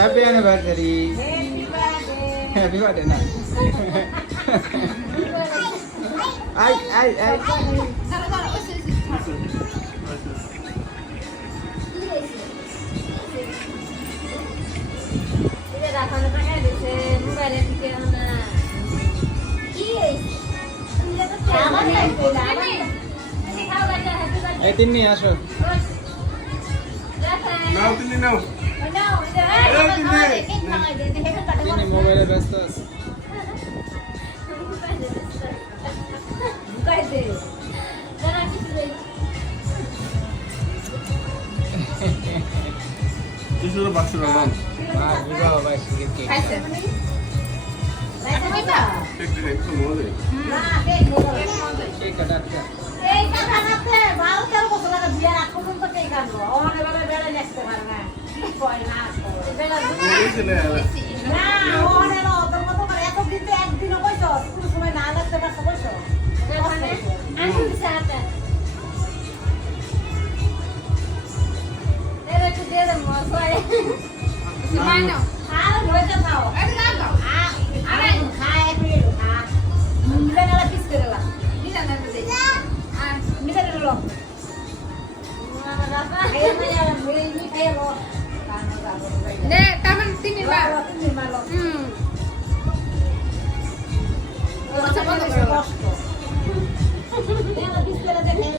Happy anniversary. Happy birthday na. Ay. Ay, Tinni, আসো। নাও Tinni নাও। Tinni মোবাইলে ব্যস্ত আছে। কিছুর বাক্স রাখলাম। বিবাহ বার্ষিকীর কেক। খাইছে কেক দিলে একটু মজা। কেক কাটাচ্ছে। এই কথা নাতে 12-13 বছর আগে বিয়ার আগ পর্যন্ত কেক কাটলো ওখানে বাবা বেলা দেখতে পারে না কয় না বেলা বলেছিলে না ওখানে ওদের মতো করে এত দিতে একদিনও কইছো কোনো সময় না লাগতে পারছো কইছো ওখানে আমি সাথে এর একটু দিয়ে দে মশাই মাইনো আর হইতে থাও এটা দাও আরে খায় পিলো খা মুন্ডে না পিস করেলা নিলা না দে আর মিটা দিলো বাবা এই মানে